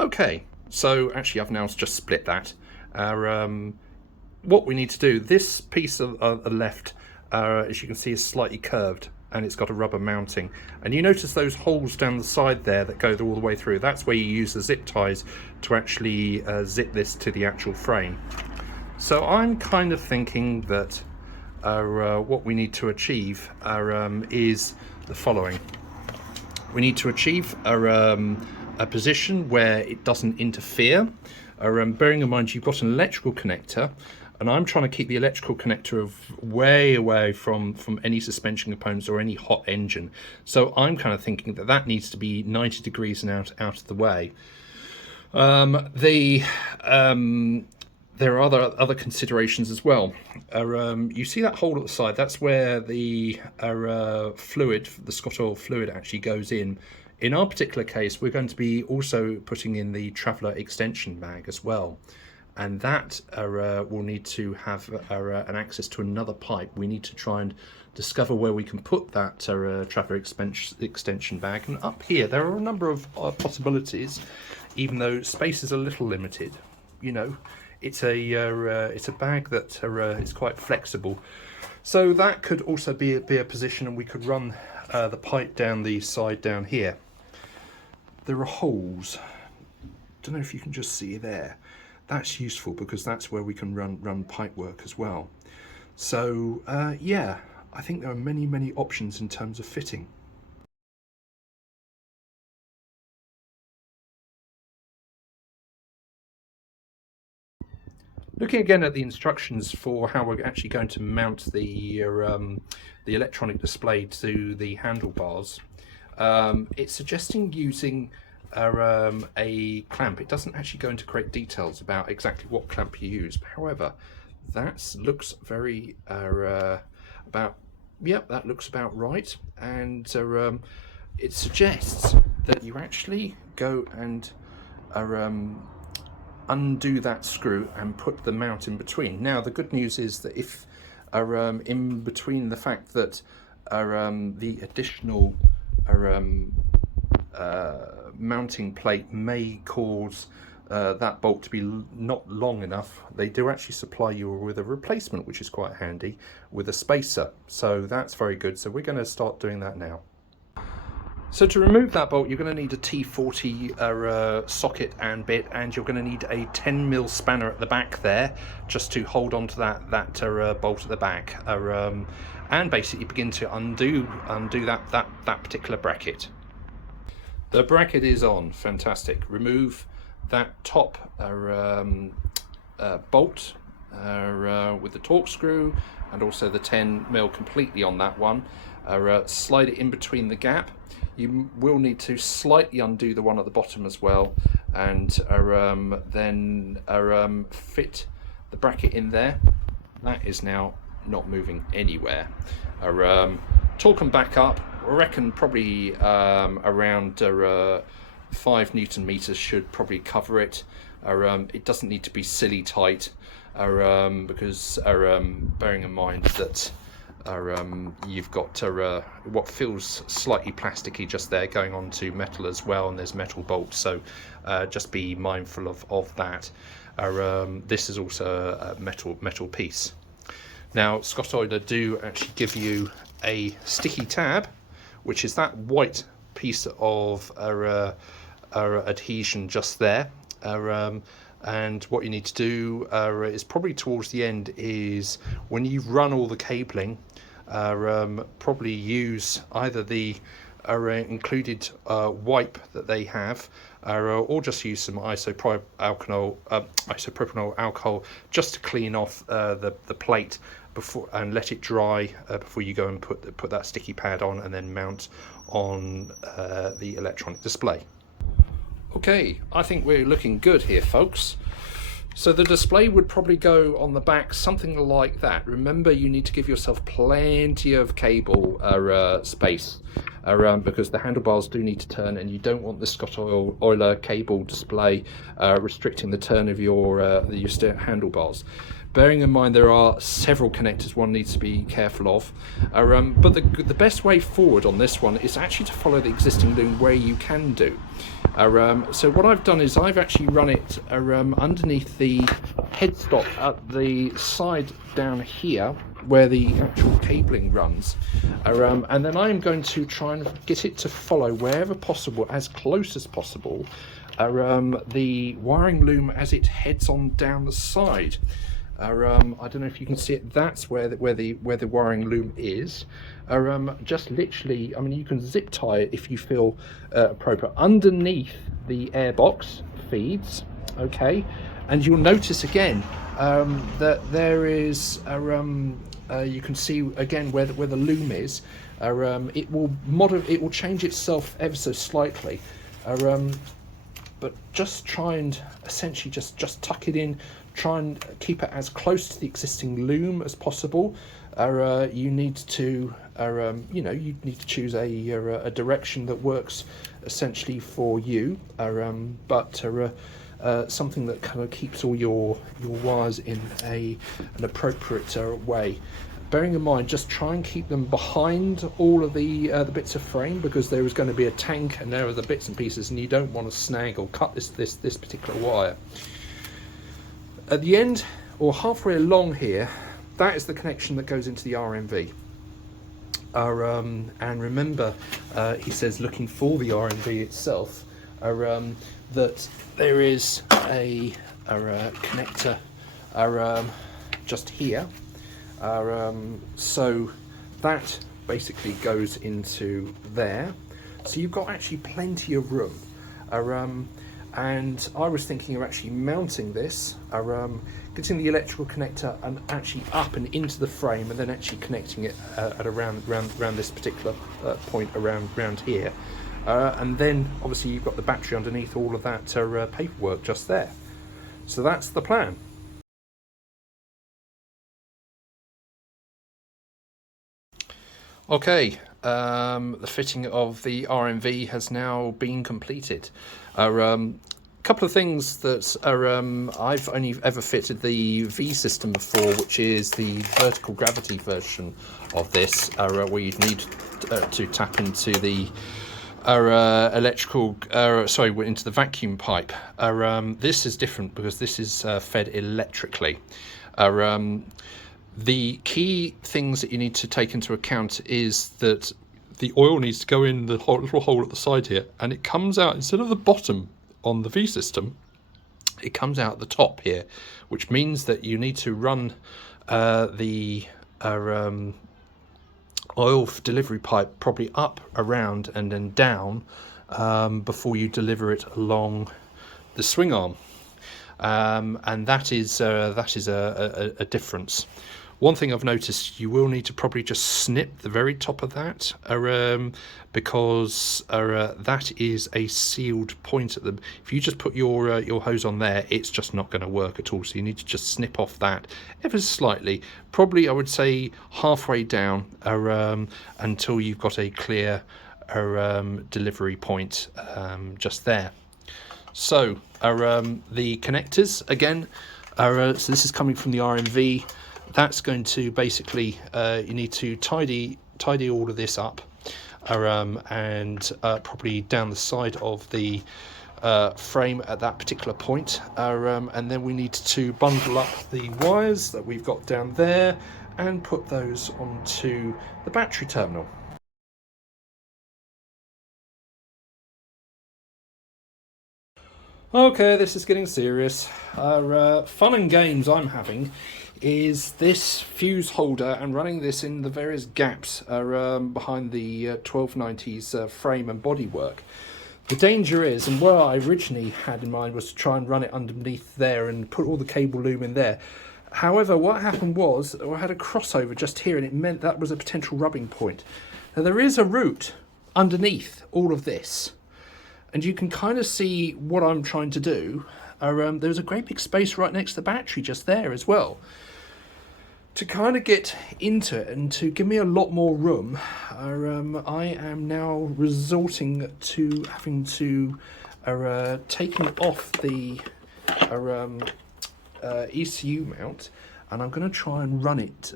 Okay, so actually I've now just split that. What we need to do, this piece of the left, as you can see, is slightly curved and it's got a rubber mounting, and you notice those holes down the side there that go all the way through. That's where you use the zip ties to actually zip this to the actual frame. So I'm kind of thinking that what we need to achieve is the following. We need to achieve a position where it doesn't interfere. Bearing in mind you've got an electrical connector, and I'm trying to keep the electrical connector way away from any suspension components or any hot engine. So I'm kind of thinking that that needs to be 90 degrees and out of the way. There are other considerations as well. You see that hole at the side? That's where the fluid, the Scottoiler fluid, actually goes in. In our particular case, we're going to be also putting in the traveller extension bag as well, and that will need to have an access to another pipe. We need to try and discover where we can put that traveller extension bag. And up here, there are a number of possibilities, even though space is a little limited. You know, it's a bag that is quite flexible, so that could also be a position, and we could run the pipe down the side down here. There are holes. Don't know if you can just see there. That's useful because that's where we can run pipe work as well. So yeah, I think there are many options in terms of fitting. Looking again at the instructions for how we're actually going to mount the electronic display to the handlebars, it's suggesting using a clamp. It doesn't actually go into great details about exactly what clamp you use. However, that looks very that looks about right, and it suggests that you actually go and undo that screw and put the mount in between. Now the good news is that if in between the fact that the additional mounting plate may cause that bolt to be not long enough, they do actually supply you with a replacement, which is quite handy, with a spacer. So that's very good. So we're going to start doing that now. So to remove that bolt, you're going to need a T40 socket and bit, and you're going to need a 10mm spanner at the back there, just to hold on to that bolt at the back, and basically begin to undo that particular bracket. The bracket is on, fantastic. Remove that top bolt with the Torx screw, and also the 10mm completely on that one. Slide it in between the gap. You will need to slightly undo the one at the bottom as well, and then fit the bracket in there. That is now not moving anywhere. Torque them back up. I reckon probably around 5 Newton meters should probably cover it. It doesn't need to be silly tight, because bearing in mind that you've got what feels slightly plasticky just there going on to metal as well, and there's metal bolts, so just be mindful of that. This is also a metal piece. Now Scottoiler do actually give you a sticky tab, which is that white piece of adhesion just there. And what you need to do is probably towards the end, is when you run all the cabling, probably use either the included wipe that they have, or just use some isopropyl alcohol just to clean off the plate before, and let it dry before you go and put that sticky pad on and then mount on the electronic display. Okay, I think we're looking good here, folks. So the display would probably go on the back, something like that. Remember, you need to give yourself plenty of cable space because the handlebars do need to turn, and you don't want the Scottoiler cable display restricting the turn of your handlebars. Bearing in mind there are several connectors one needs to be careful of, but the best way forward on this one is actually to follow the existing loom where you can do. So what I've done is I've actually run it underneath the headstock at the side down here where the actual cabling runs, and then I'm going to try and get it to follow wherever possible, as close as possible, the wiring loom as it heads on down the side. I don't know if you can see it. That's where the wiring loom is. Just literally, I mean, you can zip tie it if you feel appropriate underneath the airbox feeds. Okay, and you'll notice again that there is you can see again where the loom is. It will change itself ever so slightly. But just try and essentially just tuck it in. Try and keep it as close to the existing loom as possible. You need to, you need to choose a direction that works essentially for you, but something that kind of keeps all your wires in an appropriate way. Bearing in mind, just try and keep them behind all of the bits of frame, because there is going to be a tank and there are the bits and pieces, and you don't want to snag or cut this particular wire. At the end, or halfway along here, that is the connection that goes into the RMV. And remember, he says, looking for the RMV itself, that there is a connector just here. So that basically goes into there. So you've got actually plenty of room. And I was thinking of actually mounting this, getting the electrical connector and actually up and into the frame, and then actually connecting it at around this particular point around here, and then obviously you've got the battery underneath all of that paperwork just there. So that's the plan. Okay, the fitting of the RMV has now been completed. Couple of things that I've only ever fitted the V system before, which is the vertical gravity version of this, where you need to tap into the into the vacuum pipe. This is different because this is fed electrically. The key things that you need to take into account is that the oil needs to go in the little hole at the side here, and it comes out, instead of the bottom on the V system, it comes out at the top here, which means that you need to run the oil delivery pipe probably up, around, and then down before you deliver it along the swing arm, and that is a difference. One thing I've noticed, you will need to probably just snip the very top of that, because that is a sealed point at the. If you just put your hose on there, it's just not going to work at all. So you need to just snip off that ever so slightly. Probably, I would say halfway down, until you've got a clear delivery point just there. So the connectors again. So this is coming from the RMV. That's going to basically, you need to tidy all of this up, and probably down the side of the frame at that particular point, and then we need to bundle up the wires that we've got down there and put those onto the battery terminal. Okay, this is getting serious. Fun and games I'm having is this fuse holder and running this in the various gaps behind the 1290s frame and bodywork. The danger is, and what I originally had in mind was to try and run it underneath there and put all the cable loom in there. However, what happened was I had a crossover just here, and it meant that was a potential rubbing point. Now there is a route underneath all of this, and you can kind of see what I'm trying to do. there's a great big space right next to the battery just there as well. To kind of get into it and to give me a lot more room, I am now resorting to having to taking off the ECU mount, and I'm going to try and run it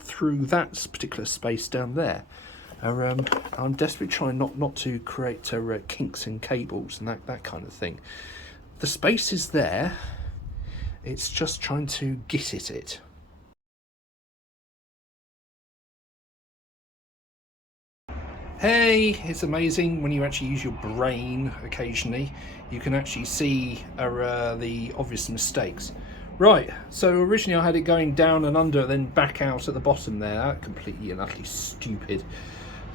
through that particular space down there. I'm desperately trying not to create kinks in cables and that kind of thing. The space is there, it's just trying to get at it. Hey, it's amazing when you actually use your brain occasionally. You can actually see the obvious mistakes. Right, so originally I had it going down and under, then back out at the bottom there. Completely and utterly stupid.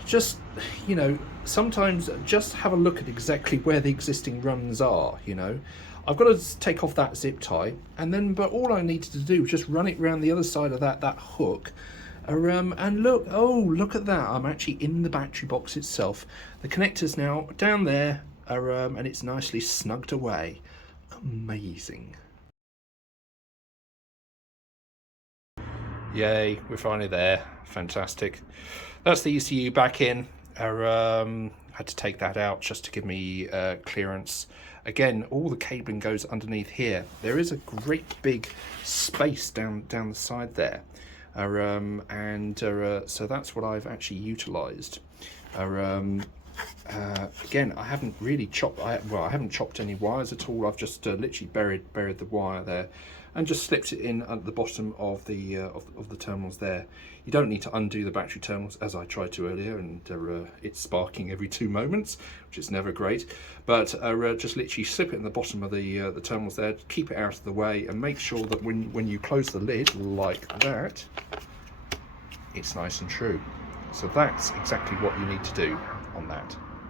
Just, you know, sometimes just have a look at exactly where the existing runs are, you know. I've got to take off that zip tie, and then, but all I needed to do was just run it around the other side of that hook. And look, oh, look at that. I'm actually in the battery box itself. The connector's now down there, and it's nicely snugged away. Amazing. Yay, we're finally there. Fantastic. That's the ECU back in. Had to take that out just to give me clearance. Again, all the cabling goes underneath here. There is a great big space down the side there. So that's what I've actually utilised. Again, I haven't really chopped. I haven't chopped any wires at all. I've just literally buried the wire there, and just slipped it in at the bottom of the terminals there. You don't need to undo the battery terminals, as I tried to earlier, and it's sparking every 2 moments, which is never great. But just literally slip it in the bottom of the terminals there, keep it out of the way, and make sure that when you close the lid like that, it's nice and true. So that's exactly what you need to do on that.